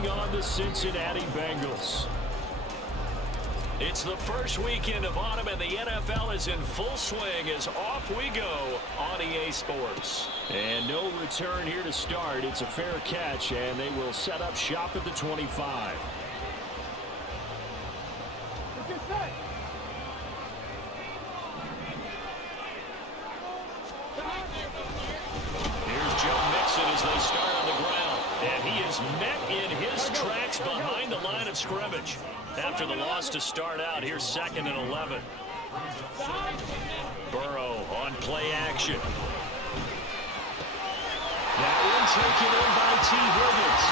taking on the Cincinnati Bengals. It's the first weekend of autumn, and the NFL is in full swing as off we go on EA Sports. And no return here to start. It's a fair catch, and they will set up shop at the 25. Here's Joe Mixon as they start on the ground. And he is met in his tracks behind the line of scrimmage. After the loss to start out, here's 2nd and 11. Burrow on play action. That one taken in by T. Higgins.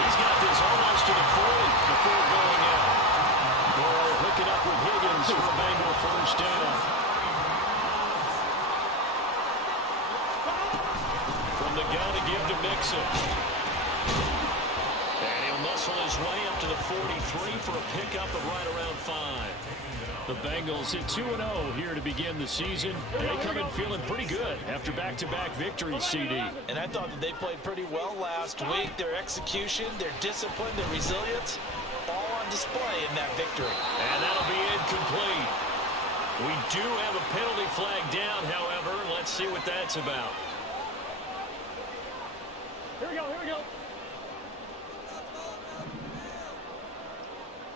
He's got this almost to the 40 before going out. Burrow hooking up with Higgins for a Bengal first down. From the gun to give to Mixon. And he'll muscle his way up to the 43 for a pickup of right around 5. The Bengals at 2-0 here to begin the season. They come in feeling pretty good after back-to-back victories, CD. And I thought that they played pretty well last week. Their execution, their discipline, their resilience, all on display in that victory. And that'll be incomplete. We do have a penalty flag down, however. Let's see what that's about. Here we go, here we go.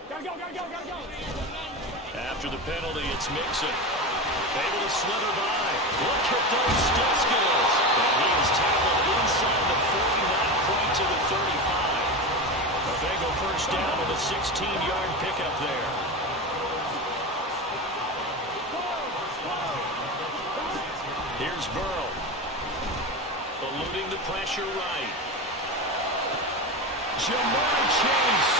Gotta go, gotta go, gotta go. After the penalty, it's Mixon. Able to slither by. Look at those stick skills. And he is tackled inside the 40, not quite to the 35. A Bengal first down with a 16-yard pickup there. Here's Burrow. Eluding the pressure right. Jamar Chase.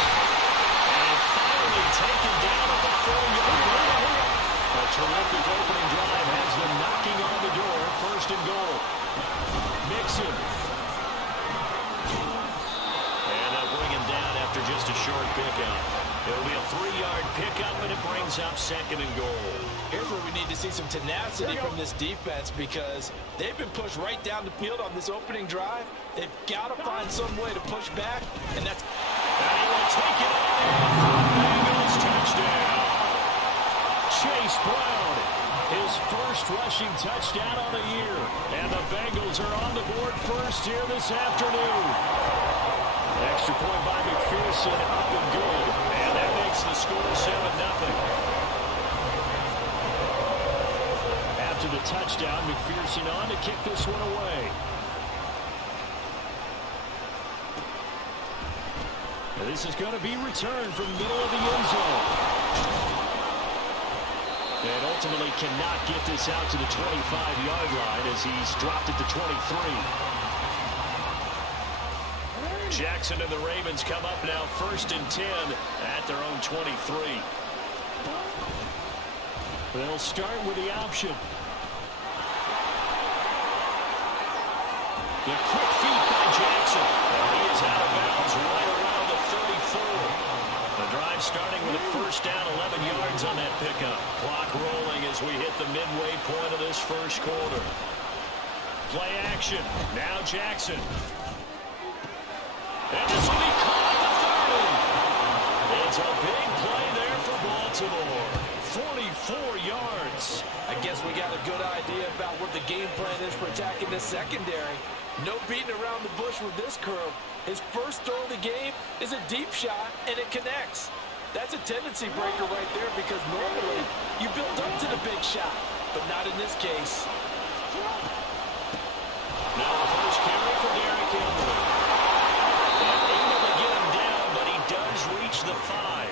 And finally taken down at the 4-yard line. A terrific opening drive has them knocking on the door. 1st and goal. Mixon. And they'll bring him down after just a short pickup. It'll be a 3-yard pickup, and it brings up 2nd and goal. Here's where we need to see some tenacity from this defense, because they've been pushed right down the field on this opening drive. They've got to find some way to push back, and that's... And he will take it on for the Bengals touchdown. Chase Brown, his first rushing touchdown on the year. And the Bengals are on the board first here this afternoon. Extra point by McPherson, up and good. And that makes the score 7-0. After the touchdown, McPherson on to kick this one away. And this is going to be returned from the middle of the end zone. And ultimately cannot get this out to the 25-yard line as he's dropped at the 23. Jackson and the Ravens come up now 1st and 10 at their own 23. They'll start with the option. The quick feet by Jackson. And he is out of bounds right around the 34. The drive starting with a first down, 11 yards on that pickup. Clock rolling as we hit the midway point of this first quarter. Play action. Now Jackson. And this will be caught at the 30. It's a big play there for Baltimore. 44 yards. I guess we got a good idea about what the game plan is for attacking this secondary. No beating around the bush with this curve. His first throw of the game is a deep shot, and it connects. That's a tendency breaker right there, because normally you build up to the big shot, but not in this case. Now the first carry for Derrick Henry. And able to get him down, but he does reach the 5.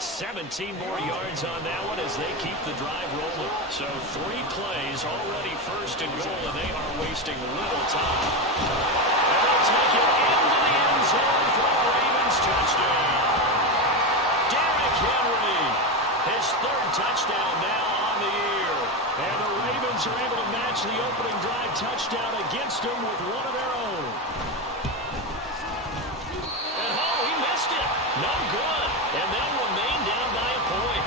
17 more yards on that one as they keep the drive rolling. So 3 plays, already 1st and goal, and they are wasting little time. And they'll take it into the end zone for the Ravens touchdown. Derrick Henry, his 3rd touchdown now on the year. And the Ravens are able to match the opening drive touchdown against them with one of their own. And he missed it. No good. And they'll remain down by a point.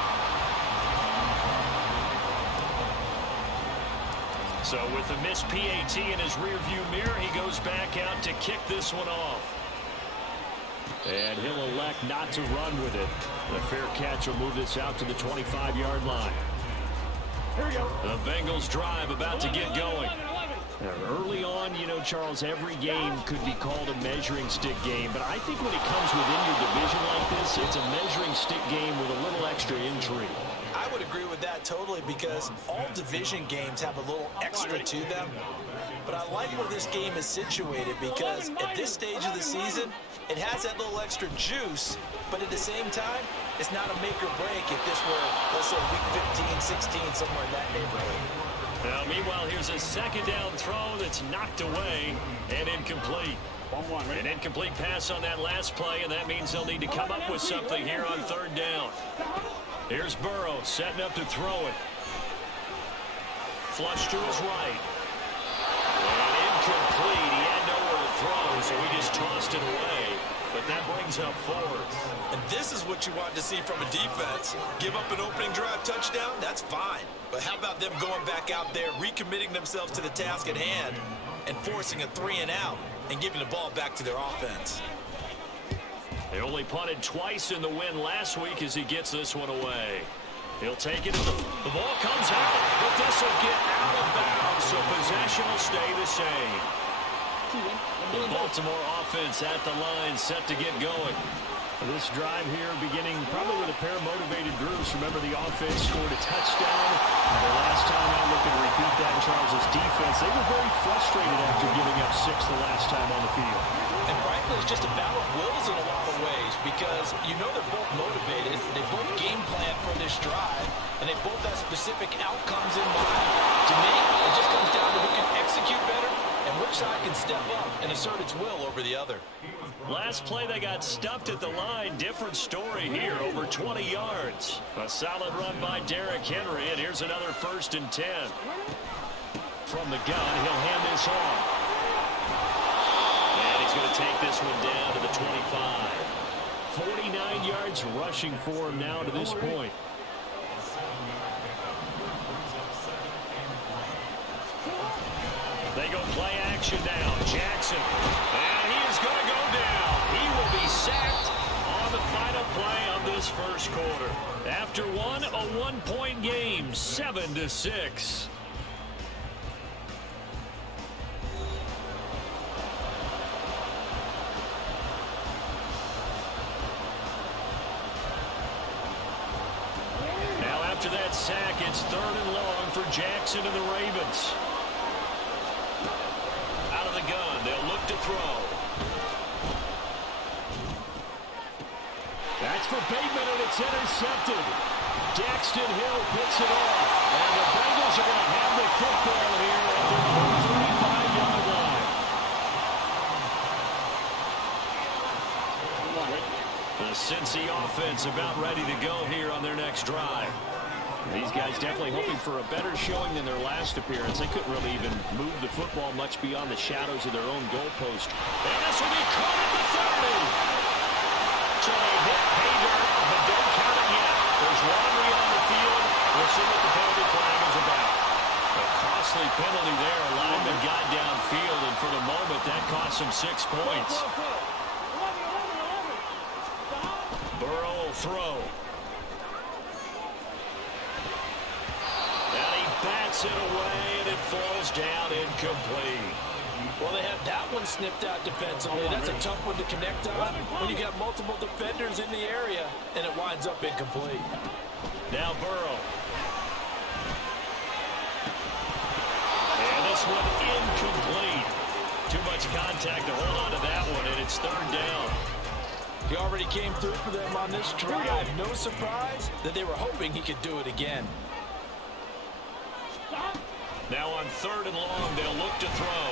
So with the missed PAT in his rearview mirror, he goes back out to kick this one off. And he'll elect not to run with it. The fair catch will move this out to the 25-yard line. Here we go. The Bengals drive about to get going. 11. Early on, you know, Charles, every game could be called a measuring stick game. But I think when it comes within your division like this, it's a measuring stick game with a little extra intrigue. I would agree with that totally because all division games have a little extra to them. But I like where this game is situated because at this stage of the season, it has that little extra juice, but at the same time, it's not a make or break if this were, let's say, week 15, 16, somewhere in that neighborhood. Now, meanwhile, here's a second down throw that's knocked away and incomplete. An incomplete pass on that last play, and that means they'll need to come up with something here on third down. Here's Burrow setting up to throw it. Flush to his right. And incomplete. He had nowhere to throw, so he just tossed it away. But that brings up fourth. And this is what you want to see from a defense. Give up an opening drive touchdown, that's fine. But how about them going back out there, recommitting themselves to the task at hand, and forcing a 3-and-out, and giving the ball back to their offense? They only punted twice in the win last week as he gets this one away. He'll take it. The ball comes out, but this will get out of bounds, so possession will stay the same. The Baltimore offense at the line, set to get going. This drive here beginning probably with a pair of motivated groups. Remember, the offense scored a touchdown. The last time out, looking to repeat that in Charles' defense. They were very frustrated after giving up 6 the last time on the field. And frankly, it's just a battle of wills in a lot of ways because you know they're both motivated. They both game plan for this drive, and they both have specific outcomes in mind. To me, it just comes down to who can execute better and which side can step up and assert its will over the other. Last play, they got stuffed at the line. Different story here, over 20 yards. A solid run by Derrick Henry, and here's another 1st and 10. From the gun, he'll hand this off. And he's going to take this one down to the 25. 49 yards rushing for him now to this point. They go play action now. Jackson. And he is going to go down. He will be sacked on the final play of this first quarter. After a 1-point game, 7-6. Now after that sack, it's 3rd and long for Jackson and the Ravens. Out of the gun, they'll look to throw. That's for Bateman, and it's intercepted. Daxton Hill picks it off. And the Bengals are going to have the football here at their own 35-yard line. The Cincy offense about ready to go here on their next drive. These guys definitely hoping for a better showing than their last appearance. They couldn't really even move the football much beyond the shadows of their own goalpost. And this will be caught at the 30. So they hit pay dirt, but don't count it yet. There's laundry on the field. We'll see what the penalty flag is about. A costly penalty there. A lineman got downfield, and for the moment, that cost him 6 points. Burrow will throw. Bats it away, and it falls down incomplete. Well, they had that one snipped out defensively. That's a tough one to connect on when you got multiple defenders in the area, and it winds up incomplete. Now Burrow. And this one incomplete. Too much contact to hold on to that one, and it's 3rd down. He already came through for them on this drive. No surprise that they were hoping he could do it again. Now on 3rd and long, they'll look to throw.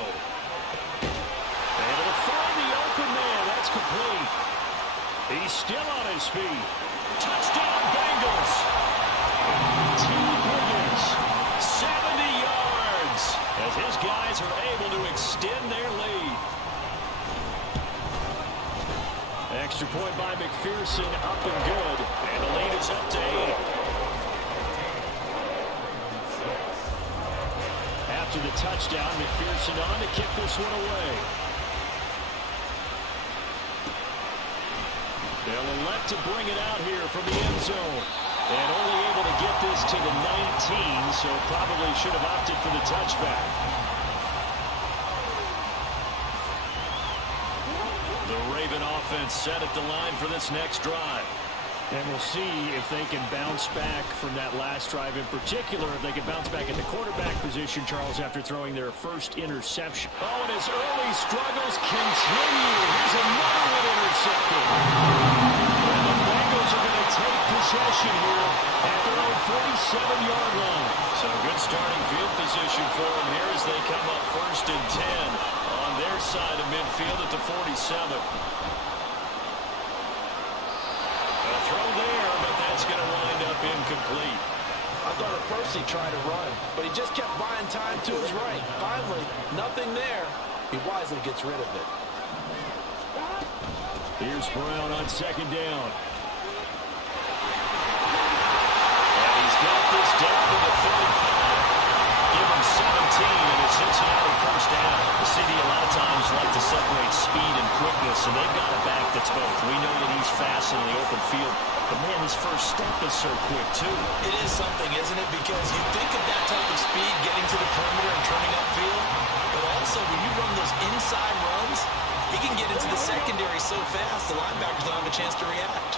And it'll find the open man. That's complete. He's still on his feet. Touchdown, Bengals. T. Higgins, 70 yards, as his guys are able to extend their lead. Extra point by McPherson, up and good. And the lead is up to 8. After the touchdown, McPherson on to kick this one away. They'll elect to bring it out here from the end zone. And only able to get this to the 19, so probably should have opted for the touchback. The Raven offense set at the line for this next drive. And we'll see if they can bounce back from that last drive, in particular if they can bounce back at the quarterback position, Charles, after throwing their first interception. Oh, and his early struggles continue. Here's another one intercepted. And the Bengals are going to take possession here at their own 47-yard line. So good starting field position for them here as they come up 1st and 10 on their side of midfield at the 47. Throw there, but that's going to wind up incomplete. I thought at first he tried to run, but he just kept buying time to his right. Finally, nothing there. He wisely gets rid of it. Here's Brown on 2nd down. And he's got this down to the 35. Give him 17, and it's Cincinnati 1st down. The City a lot of times like to separate speed and quickness, and they've got a back that's both. We know that he's fast in the open field, but man, his first step is so quick too. It is something, isn't it? Because you think of that type of speed getting to the perimeter and turning upfield, but also when you run those inside runs, he can get into the secondary so fast the linebackers don't have a chance to react.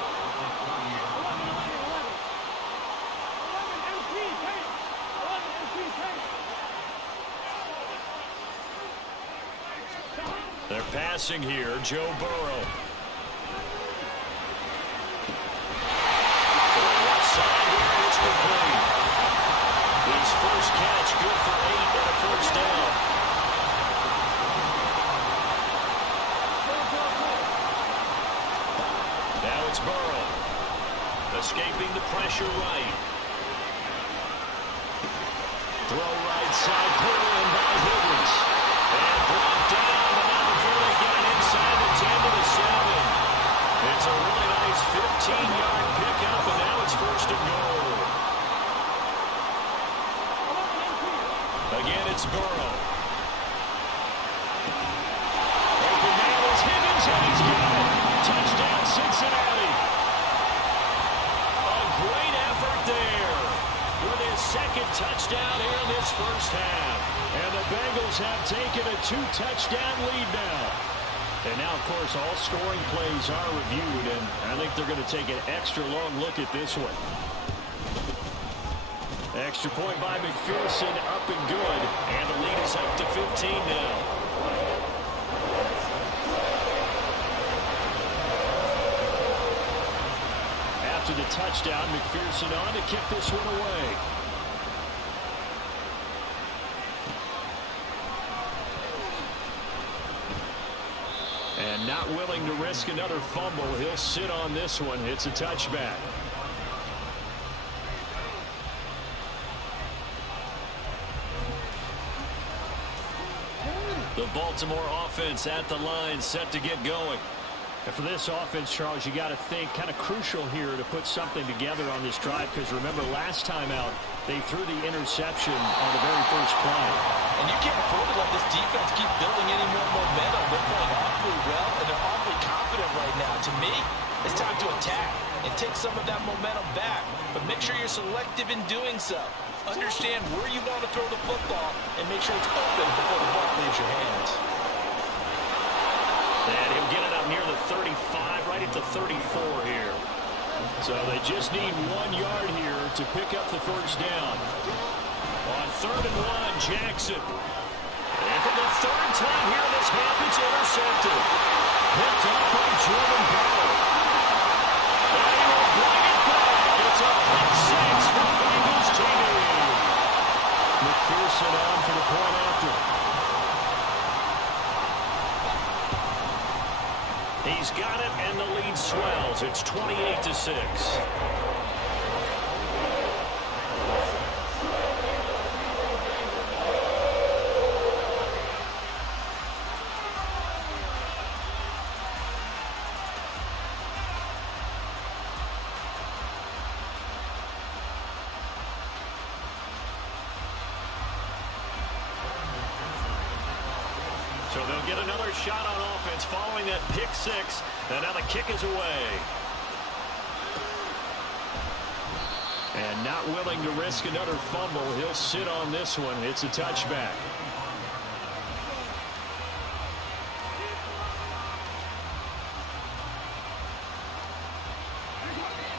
They're passing here, Joe Burrow. To the left side here, it's complete. His first catch, good for 8 and a 1st down. Now it's Burrow. Escaping the pressure right. Throw right side, pulled in by Higgins. And brought down, but not before they get it inside the 10 to the 7. It's a really nice 15-yard pickup, and now it's 1st and goal. Again, it's Burrow. Open man is Higgins, and he's got it. Touchdown, Cincinnati. A great effort there with his 2nd touchdown here in this 1st half. And the Bengals have taken a 2-touchdown lead now. And now, of course, all scoring plays are reviewed, and I think they're going to take an extra long look at this one. Extra point by McPherson, up and good. And the lead is up to 15 now. After the touchdown, McPherson on to kick this one away. And not willing to risk another fumble, he'll sit on this one. It's a touchback. The Baltimore offense at the line, set to get going. And for this offense, Charles, you got to think kind of crucial here to put something together on this drive, because remember last time out they threw the interception on the very first play. And you can't afford to let this defense keep building any more momentum. They're playing awfully well, and they're awfully confident right now. To me, it's time to attack and take some of that momentum back. But make sure you're selective in doing so. Understand where you want to throw the football and make sure it's open before the ball leaves your hands. And he'll get it up near the 35, right at the 34 here. So they just need 1 yard here to pick up the 1st down. On 3rd and 1, Jackson. And for the 3rd time here in this half, it's intercepted. Picked up by Jordan Bell. And he will bring it back. It's a pick 6 for Bengals TV. McPherson on for the point after. He's got it, and the lead swells. It's 28-6. So they'll get another shot on offense following that pick six. And now the kick is away. And not willing to risk another fumble. He'll sit on this one. It's a touchback.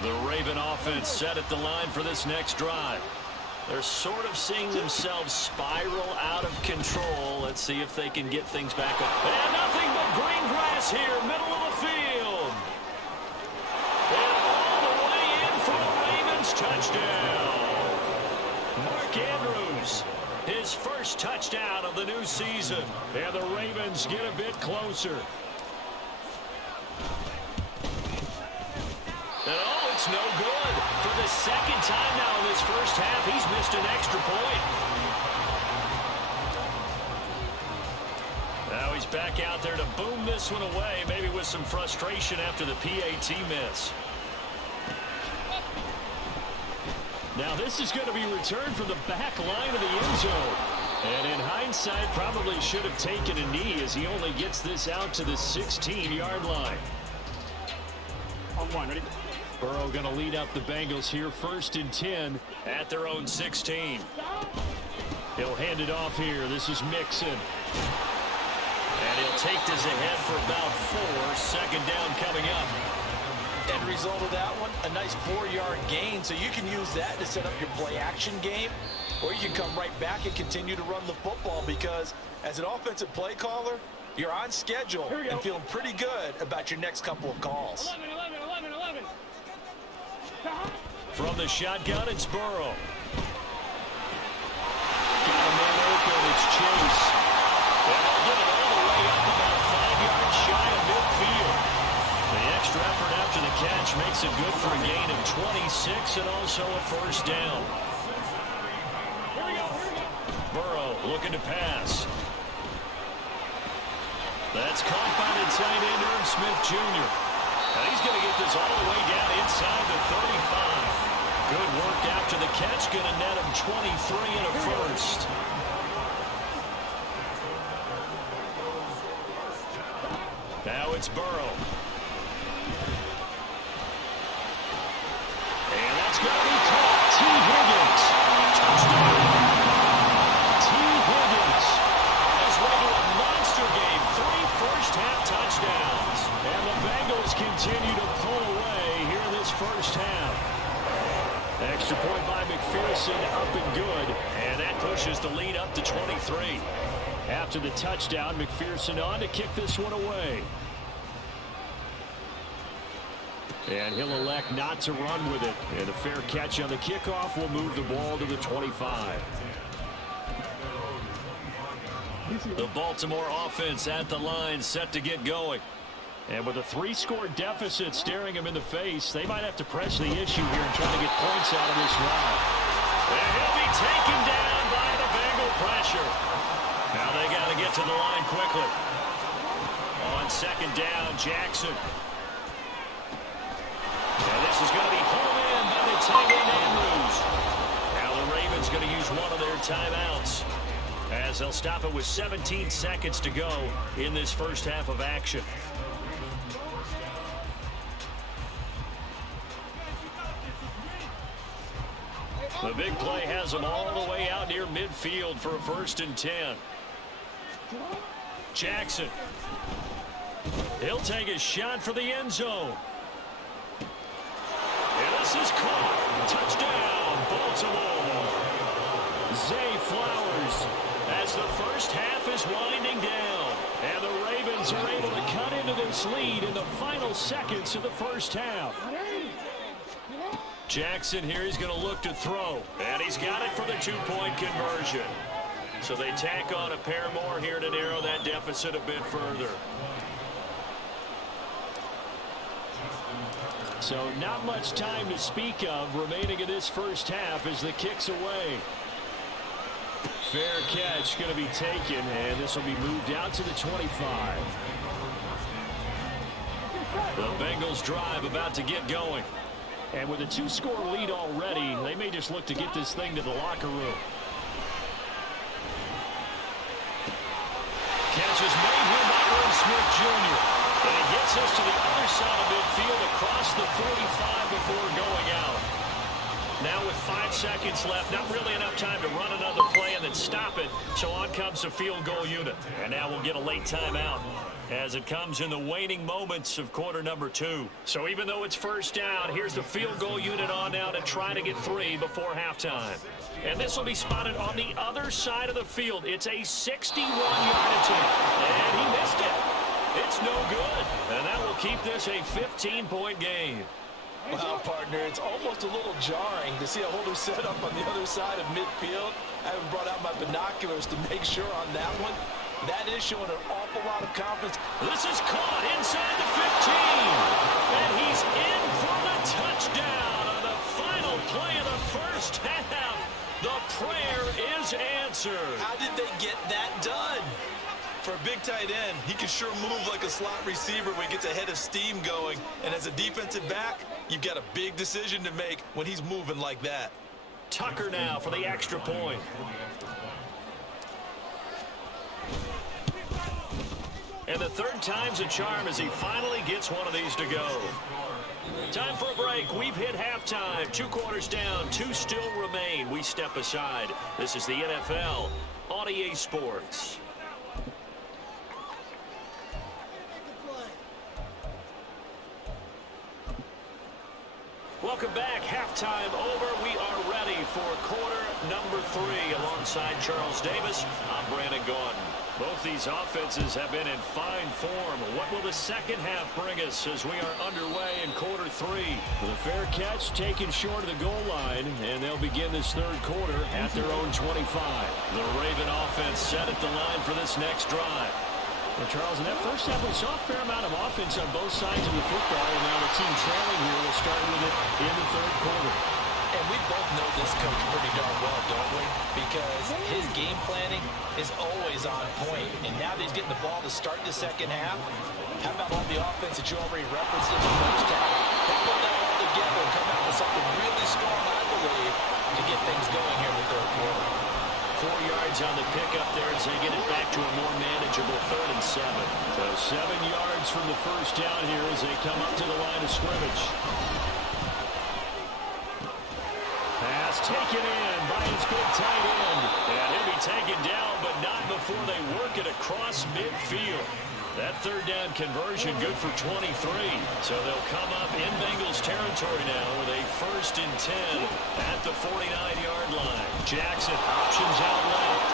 The Raven offense set at the line for this next drive. They're sort of seeing themselves spiral out of control. Let's see if they can get things back up. And nothing but green grass here, middle of the field. And all the way in for the Ravens touchdown. Mark Andrews, his first touchdown of the new season. And the Ravens get a bit closer. And oh, it's no good. For the second time now in this first half, he's missed an extra point. Now he's back out there to boom this one away, maybe with some frustration after the PAT miss. Now this is going to be returned from the back line of the end zone. And in hindsight, probably should have taken a knee as he only gets this out to the 16-yard line. On one, ready? Burrow going to lead up the Bengals here, 1st and 10 at their own 16. He'll hand it off here. This is Mixon. And he'll take this ahead for about 4. Second down coming up. End result of that one, a nice 4-yard gain, so you can use that to set up your play-action game, or you can come right back and continue to run the football because as an offensive play caller, you're on schedule and feeling pretty good about your next couple of calls. 11. From the shotgun, it's Burrow. Got a man open, it's Chase. And they'll get it all the way up about 5 yards shy of midfield. The extra effort after the catch makes it good for a gain of 26 and also a first down. Burrow looking to pass. That's caught by the tight end, Irv Smith Jr. And he's going to get this all the way down inside the 35. Good work after the catch. Going to net him 23 and a first. Now it's Burrow. And that's going to be caught. T. Higgins. Touchdown. T. Higgins on his way to a monster game. 3 first-half touchdowns. And the Bengals continue to pull away here in this first half. Extra point by McPherson, up and good. And that pushes the lead up to 23. After the touchdown, McPherson on to kick this one away. And he'll elect not to run with it. And a fair catch on the kickoff will move the ball to the 25. The Baltimore offense at the line, set to get going. And with a 3-score deficit staring him in the face, they might have to press the issue here and try to get points out of this drive. And he'll be taken down by the Bengal pressure. Now they got to get to the line quickly. On second down, Jackson. And this is going to be home in by the tight end Andrews. Now the Ravens going to use one of their timeouts as they'll stop it with 17 seconds to go in this first half of action. The big play has them all the way out near midfield for a 1st and 10. Jackson. He'll take a shot for the end zone. And this is caught. Touchdown, Baltimore. Zay Flowers as the first half is winding down. And the Ravens are able to cut into this lead in the final seconds of the first half. Jackson here, he's going to look to throw. And he's got it for the 2-point conversion. So they tack on a pair more here to narrow that deficit a bit further. So not much time to speak of remaining in this first half as the kick's away. Fair catch going to be taken, and this will be moved out to the 25. The Bengals drive about to get going. And with a 2-score lead already, they may just look to get this thing to the locker room. Catch is made here by Irv Smith Jr. And he gets us to the other side of midfield across the 45 before going out. Now with 5 seconds left, not really enough time to run another play and then stop it. So on comes the field goal unit. And now we'll get a late timeout as it comes in the waning moments of quarter number 2. So even though it's first down, here's the field goal unit on now to try to get 3 before halftime. And this will be spotted on the other side of the field. It's a 61-yard attempt. And he missed it. It's no good. And that will keep this a 15-point game. Wow, partner, it's almost a little jarring to see a holder set up on the other side of midfield. I haven't brought out my binoculars to make sure on that one. That is showing an awful lot of confidence. This is caught inside the 15. And he's in for the touchdown on the final play of the first half. The prayer is answered. How did they get that done? For a big tight end, he can sure move like a slot receiver when he gets a head of steam going. And as a defensive back, you've got a big decision to make when he's moving like that. Tucker now for the extra point. And the third time's a charm as he finally gets one of these to go. Time for a break. We've hit halftime. 2 quarters down. 2 still remain. We step aside. This is the NFL on EA Sports. Welcome back. Halftime over. We are ready for quarter number 3 alongside Charles Davis. I'm Brandon Gordon. Both these offenses have been in fine form. What will the second half bring us as we are underway in quarter 3? The fair catch taken short of the goal line, and they'll begin this third quarter at their own 25. The Raven offense set at the line for this next drive. Well, Charles, in that first half, we saw a fair amount of offense on both sides of the football, and now the team trailing here will start with it in the third quarter. And we both know this coach pretty darn well, don't we? Because his game planning is always on point. And now that he's getting the ball to start the second half, how about all the offense that you already referenced in the first half? They'll put that all together and come out with something really strong, I believe, to get things going here in the third quarter. 4 yards on the pickup there as they get it back to a more manageable 3rd and 7. So 7 yards from the first down here as they come up to the line of scrimmage. Pass taken in by his big tight end. And he'll be taken down, but not before they work it across midfield. That third down conversion good for 23. So they'll come up in Bengals territory now with a 1st and 10 at the 49-yard line. Jackson options out left.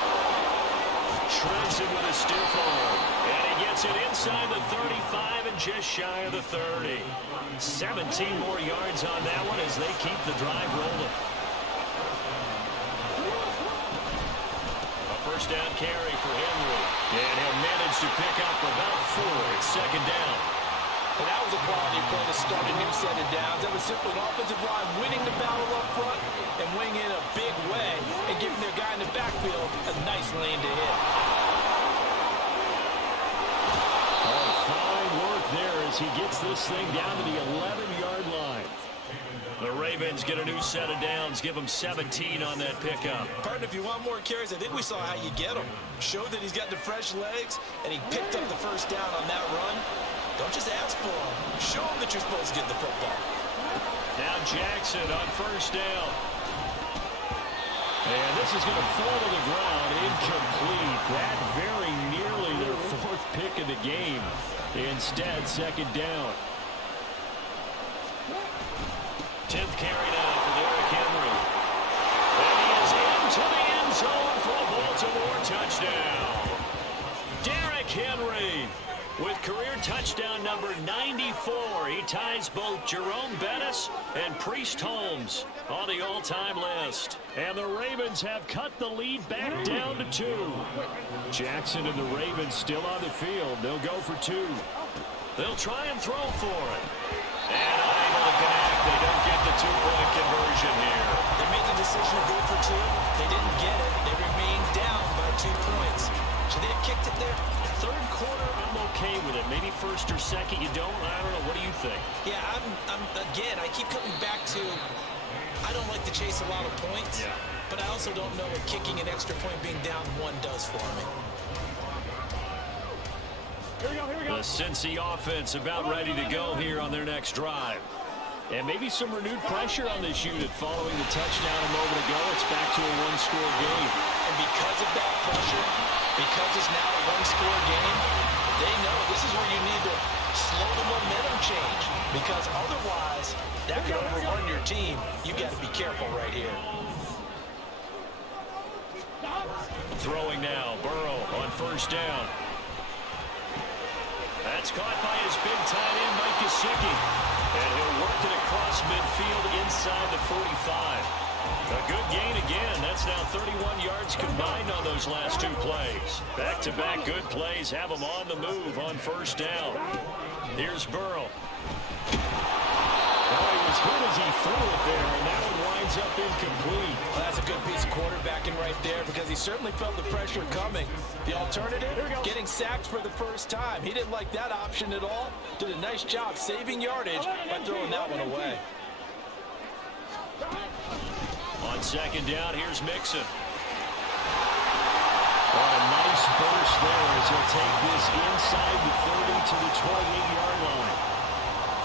Shreds it with a stiff arm. And he gets it inside the 35 and just shy of the 30. 17 more yards on that one as they keep the drive rolling. First down carry for Henry. And he'll manage to pick up about 4. It's 2nd down. And that was a quality play to start a new set of downs. That was simply an offensive line winning the battle up front and winning in a big way and giving their guy in the backfield a nice lane to hit. Oh, fine work there as he gets this thing down to the 11-yard line. The Ravens get a new set of downs, give him 17 on that pickup. Partner, if you want more carries, I think we saw how you get him. Showed that he's got the fresh legs, and he picked up the first down on that run. Don't just ask for him. Show him that you're supposed to get the football. Now Jackson on first down. And this is going to fall to the ground, incomplete. That very nearly their 4th pick of the game. Instead, 2nd down. 10th carry now for Derrick Henry. And he is into the end zone for a Baltimore touchdown. Derrick Henry with career touchdown number 94. He ties both Jerome Bettis and Priest Holmes on the all-time list. And the Ravens have cut the lead back down to 2. Jackson and the Ravens still on the field. They'll go for 2. They'll try and throw for it. And unable to connect. They don't get the 2-point conversion here. They made the decision to go for 2. They didn't get it. They remained down by 2 points. Should they have kicked it there? Third quarter, I'm okay with it. Maybe 1st or 2nd, you don't. I don't know. What do you think? Yeah, again, I keep coming back to I don't like to chase a lot of points, but I also don't know what kicking an extra point being down 1 does for me. The Cincy offense about ready to go here on their next drive. And maybe some renewed pressure on this unit following the touchdown a moment ago. It's back to a one-score game. And because of that pressure, because it's now a one-score game, they know this is where you need to slow the momentum change. Because otherwise, that could overrun your team. You got to be careful right here. Throwing now, Burrow on first down. That's caught by his big tight end, Mike Gesicki. And he'll work it across midfield inside the 45. A good gain again. That's now 31 yards combined on those last two plays. Back-to-back good plays have him on the move on first down. Here's Burrow. Oh, he was good as he threw it there, and that one winds up incomplete. Well, that's a good piece of quarterbacking right there because he certainly felt the pressure coming. The alternative, getting sacked for the first time. He didn't like that option at all. Did a nice job saving yardage by throwing that one away. On second down, here's Mixon. Oh, a nice burst there as he'll take this inside the 30 to the 28-yard line.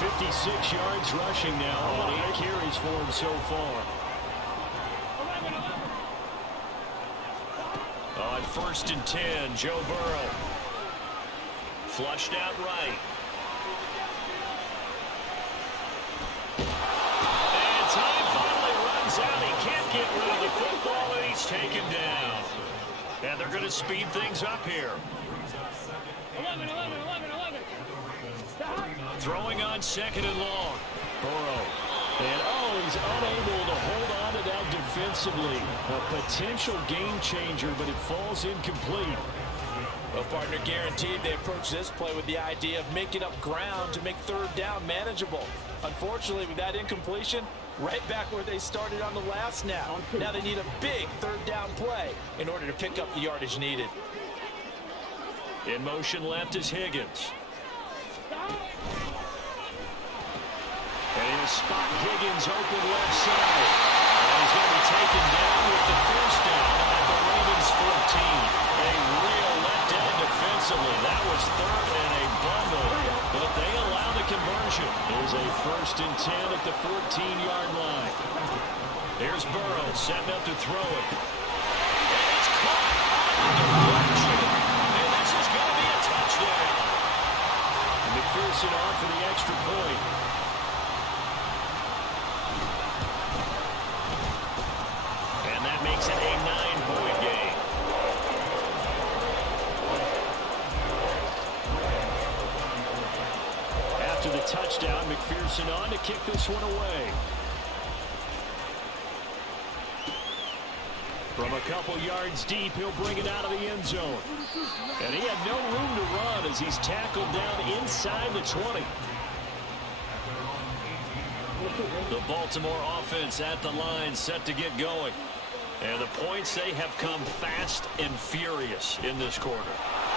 56 yards rushing now on 8 carries for him so far. On first and 10, Joe Burrow. Flushed out right. And time finally runs out. He can't get rid of the football, and he's taken down. And they're going to speed things up here. 11. Throwing on second and long. Burrow. And, he's unable to hold on to that defensively. A potential game changer, but it falls incomplete. Well, partner, guaranteed they approach this play with the idea of making up ground to make third down manageable. Unfortunately, with that incompletion, right back where they started on the last snap. Now they need a big third down play in order to pick up the yardage needed. In motion left is Higgins. And he'll spot Higgins open left side. And he's going to be taken down with the first down at the Ravens 14. A real letdown defensively. That was third and a bundle, but they allow the conversion. Here's a first and 10 at the 14-yard line. Here's Burrow setting up to throw it. And it's caught on the deflection. And this is going to be a touchdown. McPherson on for the extra point. And that makes it a 9-point game. After the touchdown, McPherson on to kick this one away. From a couple yards deep, he'll bring it out of the end zone. And he had no room to run as he's tackled down inside the 20. The Baltimore offense at the line, set to get going. And the points, they have come fast and furious in this quarter.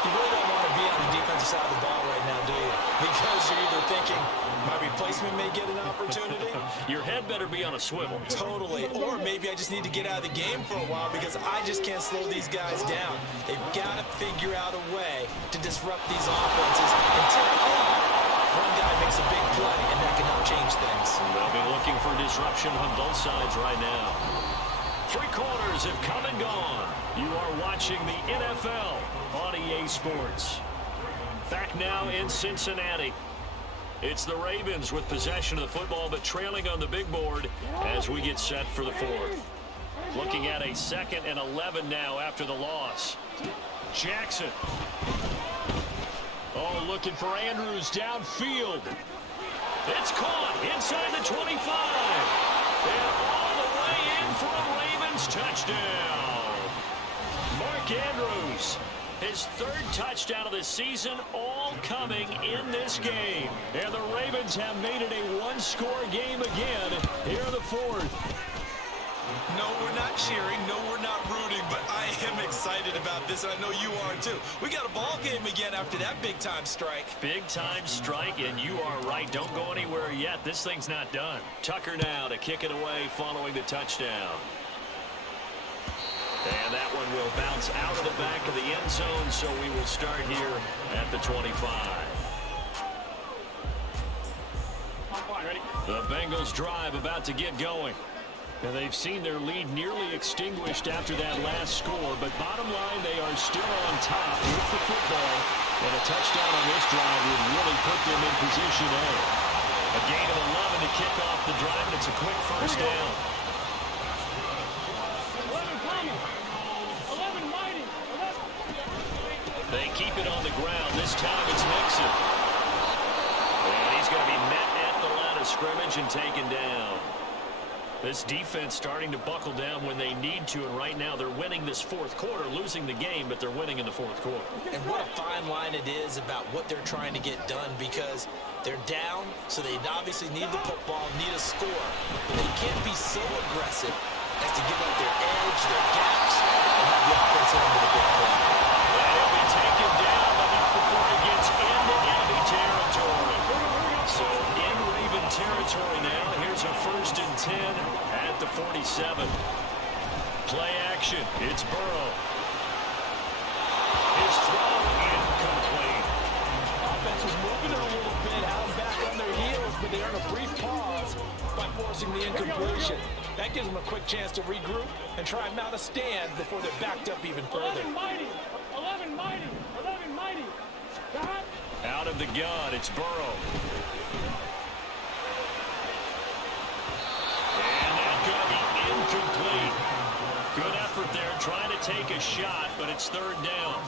You really don't want to be on the defensive side of the ball right now, do you? Because you're either thinking, my replacement may get an opportunity. Your head better be on a swivel. Totally. Or maybe I just need to get out of the game for a while because I just can't slow these guys down. They've got to figure out a way to disrupt these offenses. And typically, one guy makes a big play, and that can help change things. They'll be looking for disruption on both sides right now. 3 quarters have come and gone. You are watching the NFL on EA Sports. Back now in Cincinnati. It's the Ravens with possession of the football, but trailing on the big board as we get set for the fourth. Looking at a 2nd and 11 now after the loss. Jackson. Oh, looking for Andrews downfield. It's caught inside the 25. And all the way in for a Ravens touchdown. Mark Andrews, his 3rd touchdown of the season, all coming in this game. And the Ravens have made it a one-score game again here in the 4th. No, we're not cheering. No, we're not rooting, but I am excited about this, and I know you are too. We got a ball game again after that big-time strike. Big-time strike, and you are right. Don't go anywhere yet. This thing's not done. Tucker now to kick it away following the touchdown. And that one will bounce out of the back of the end zone, so we will start here at the 25. The Bengals drive about to get going. And they've seen their lead nearly extinguished after that last score, but bottom line, they are still on top with the football. And a touchdown on this drive would really put them in position A. A gain of 11 to kick off the drive, and it's a quick first down. 11 mighty. They keep it on the ground. This time it's Nixon. And he's going to be met at the line of scrimmage and taken down. This defense starting to buckle down when they need to, and right now they're winning this fourth quarter, losing the game, but they're winning in the fourth quarter. And what a fine line it is about what they're trying to get done, because they're down, so they obviously need the football, need a score. But they can't be so aggressive as to give up their edge, their gaps, and have the offense hit them with a big play. And he'll be taken down, but not before he gets into enemy territory. So in Raven territory now. Here's a 1st and 10 at the 47. Play action. It's Burrow. His throw incomplete. Offense was moving a little bit, out back on their heels, but they earn a brief pause by forcing the incompletion. That gives them a quick chance to regroup and try and mount a stand before they're backed up even further. 11 mighty. 11 mighty. 11 mighty. Out of the gun, it's Burrow. And that's going to be incomplete. Good effort there, trying to take a shot, but it's 3rd down.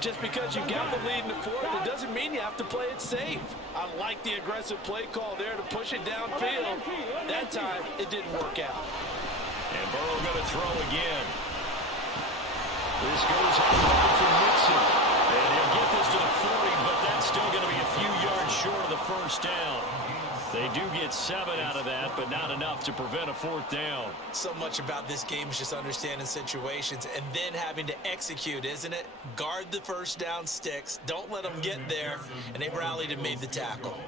Just because you got the lead in the fourth, it doesn't mean you have to play it safe. I like the aggressive play call there to push it downfield. That time, it didn't work out. And Burrow going to throw again. This goes on for Nixon. And he'll get this to the 40, but that's still going to be a few yards short of the 1st down. They do get 7 out of that, but not enough to prevent a 4th down. So much about this game is just understanding situations and then having to execute, isn't it? Guard the 1st down sticks. Don't let them get there. And they rallied and made the tackle.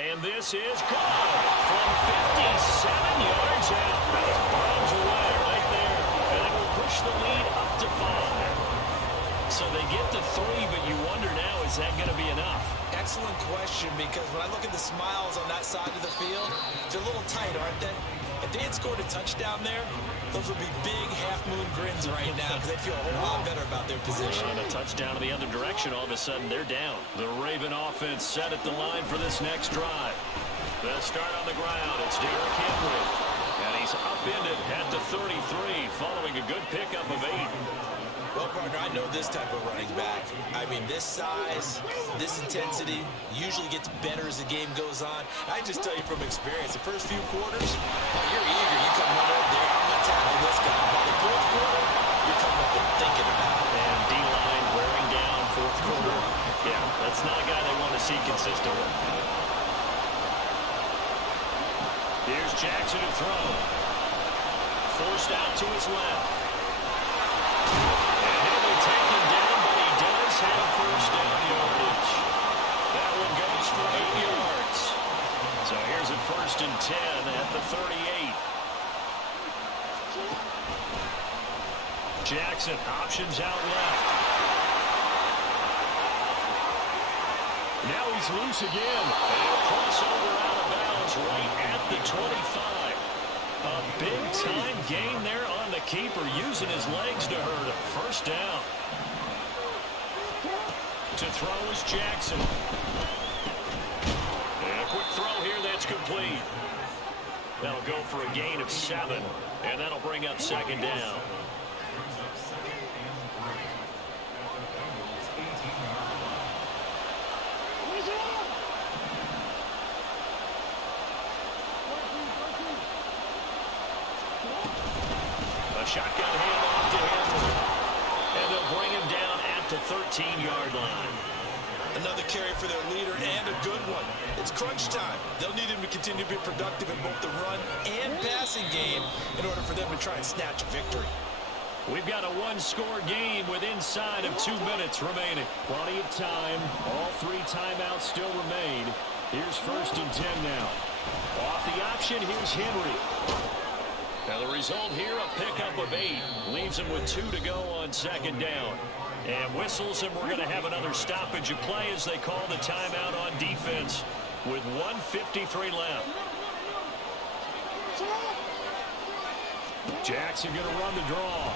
And this is gone from 57 yards out. That's bombs away right there. And it will push the lead up to 5. So they get to 3, but you wonder now, is that going to be enough? Excellent question, because when I look at the smiles on that side of the field, they're a little tight, aren't they? If they had scored a touchdown there, those would be big half-moon grins right now because they feel a whole lot better about their position. And a touchdown in the other direction, all of a sudden they're down. The Raven offense set at the line for this next drive. They'll start on the ground. It's Derrick Henry. And he's upended at the 33 following a good pickup of 8. Well, partner, I know this type of running back. I mean, this size, this intensity usually gets better as the game goes on. I just tell you from experience, the first few quarters, you're eager. You come right up there, I'm going to tackle this guy. By the 4th quarter, you're coming up and thinking about it. And D-line wearing down 4th quarter. Yeah, that's not a guy they want to see consistently. Here's Jackson to throw. Forced out to his left. And he'll be taken down, but he does have 1st down yardage. That one goes for 8 yards. So here's a 1st and 10 at the 38. Jackson options out left. Now he's loose again. And he'll cross over out of bounds right at the 25. A big-time gain there on the keeper, using his legs to hurt him. 1st down. To throw is Jackson. And a quick throw here that's complete. That'll go for a gain of 7, and that'll bring up 2nd down. A shotgun handoff to Henry. And they'll bring him down at the 13-yard line. Another carry for their leader, and a good one. It's crunch time. They'll need him to continue to be productive in both the run and passing game in order for them to try and snatch a victory. We've got a 1-score game with inside of 2 minutes remaining. Plenty of time. All 3 timeouts still remain. Here's 1st and 10 now. Off the option, here's Henry. Now the result here, a pickup of 8. Leaves him with 2 to go on second down. And whistles, and we're going to have another stoppage of play as they call the timeout on defense with 1:53 left. Jackson going to run the draw.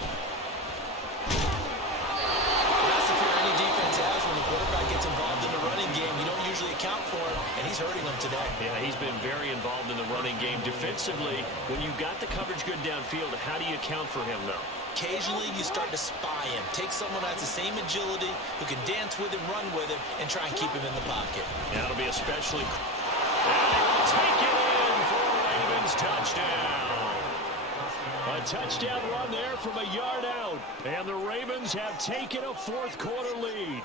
That's the fear any defense has when the quarterback gets involved in the running game. You don't usually account for him, and he's hurting them today. Yeah, he's been very involved in the running game. Defensively, when you got the coverage good downfield, how do you account for him, though? Occasionally, you start to spy him. Take someone who has the same agility, who can dance with him, run with him, and try and keep him in the pocket. That'll be especially... And they will take it in for a Ravens touchdown. A touchdown run there from a yard out. And the Ravens have taken a fourth-quarter lead.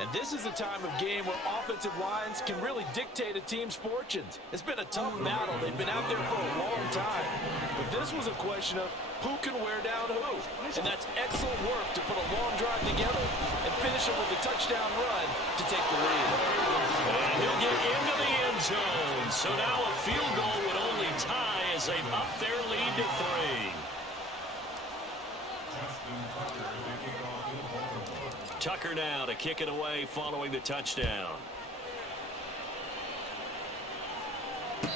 And this is a time of game where offensive lines can really dictate a team's fortunes. It's been a tough battle. They've been out there for a long time. But this was a question of who can wear down who. And that's excellent work to put a long drive together and finish it with a touchdown run to take the lead. And he'll get into the end zone. So now a field goal would only tie as they've upped their lead to 3. Tucker now to kick it away following the touchdown.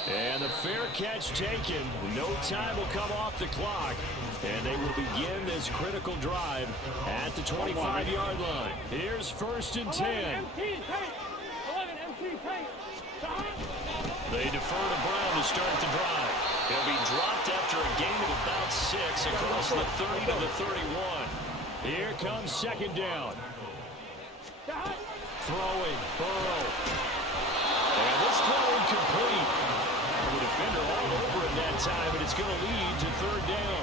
And the fair catch taken. No time will come off the clock. And they will begin this critical drive at the 25-yard line. Here's 1st and 10. They defer to Brown to start the drive. He'll be dropped after a gain of about 6 across the 30 to the 31. Here comes 2nd down. Throwing, Burrow. And this throw incomplete. The defender all over it that time, but it's going to lead to 3rd down.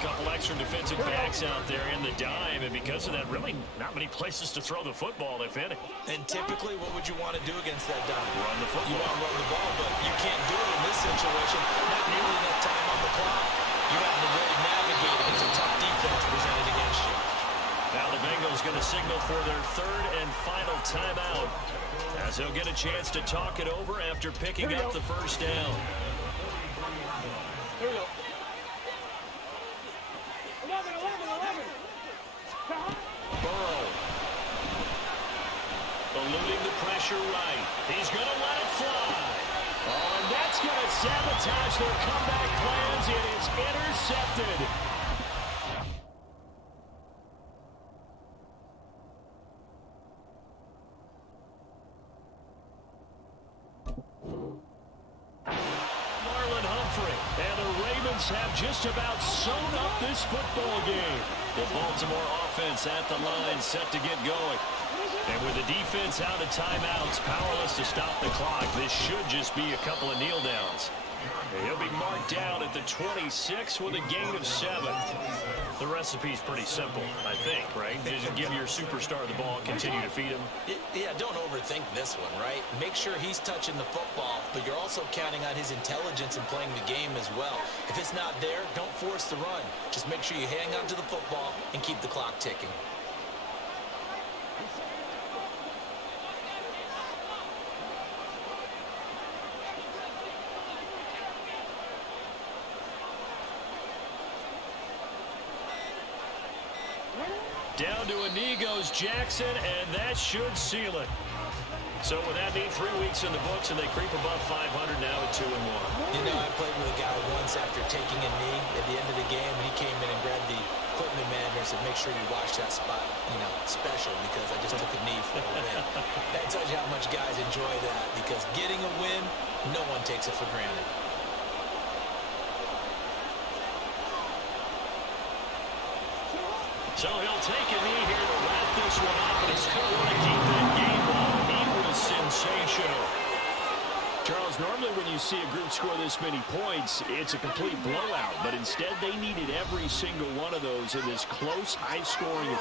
A couple extra defensive backs out there in the dime, and because of that, really not many places to throw the football, if any. And typically, what would you want to do against that dime? Run the football. You want to run the ball, but you can't do it in this situation. Not nearly enough time on the clock. You have to really navigate against a tough defense presented against you. Now the Bengals going to signal for their 3rd and final timeout as they'll get a chance to talk it over after picking up the 1st down. Here we go. 11. Burrow. Eluding the pressure right. He's going to let it fly. Oh, and that's going to sabotage their comeback plans. It is intercepted. And the Ravens have just about sewn up this football game. The Baltimore offense at the line, set to get going. And with the defense out of timeouts, powerless to stop the clock, this should just be a couple of kneel downs. He'll be marked down at the 26 with a gain of 7. The recipe's pretty simple, I think, right? Just give your superstar the ball, continue to feed him. Yeah, don't overthink this one, right? Make sure he's touching the football, but you're also counting on his intelligence in playing the game as well. If it's not there, don't force the run. Just make sure you hang on to the football and keep the clock ticking. Down to a knee goes Jackson, and that should seal it. So with that need 3 weeks in the books, and they creep above 500 now at 2-1. You know, I played with a guy once after taking a knee at the end of the game, and he came in and grabbed the equipment manager and said, make sure you watch that spot, you know, special, because I just took a knee for a win. That tells you how much guys enjoy that, because getting a win, no one takes it for granted. So he'll take a knee here to wrap this one up, and he's going to want to keep that game on. He was sensational. Charles, normally when you see a group score this many points, it's a complete blowout, but instead they needed every single one of those in this close, high-scoring